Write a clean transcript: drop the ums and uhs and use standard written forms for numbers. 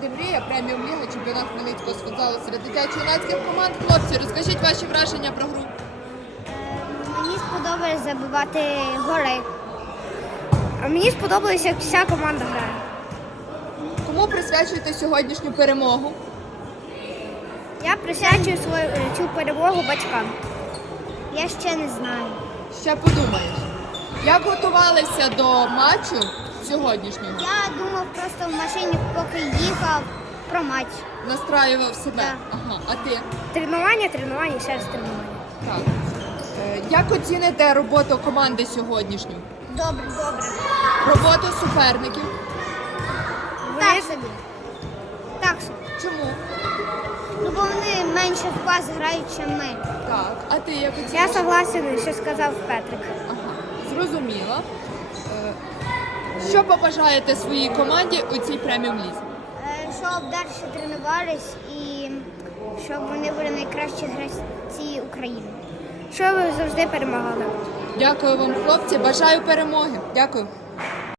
команди Мрія, преміум Ліга, чемпіонат Хмельницького з футзалу серед дитячо-юнацьких команд. Хлопці, розкажіть ваші враження про гру. Мені сподобалось забивати голи. А мені сподобалось, як вся команда грає. Кому присвячуєте сьогоднішню перемогу? Я присвячую цю перемогу батькам. Я ще не знаю. Ще подумаєш. Як готувалися до матчу сьогоднішнього? Я думав просто в машині, поки їхав, про матч. Настраював себе? Так. Ага, а ти? Тренування, ще раз тренування. Так. Як оціните роботу команди сьогоднішню? Добре. Роботу суперників? Так собі. Так собі. Чому? Ну, бо вони менше в пас грають, ніж ми. Так. А ти як оціниш? Я согласен, що сказав Петрик. Ага, зрозуміло. Що побажаєте своїй команді у цій преміум лізі? Щоб далі тренувались і щоб вони були найкращі гравці України. Щоб ви завжди перемагали. Дякую вам, хлопці. Бажаю перемоги. Дякую.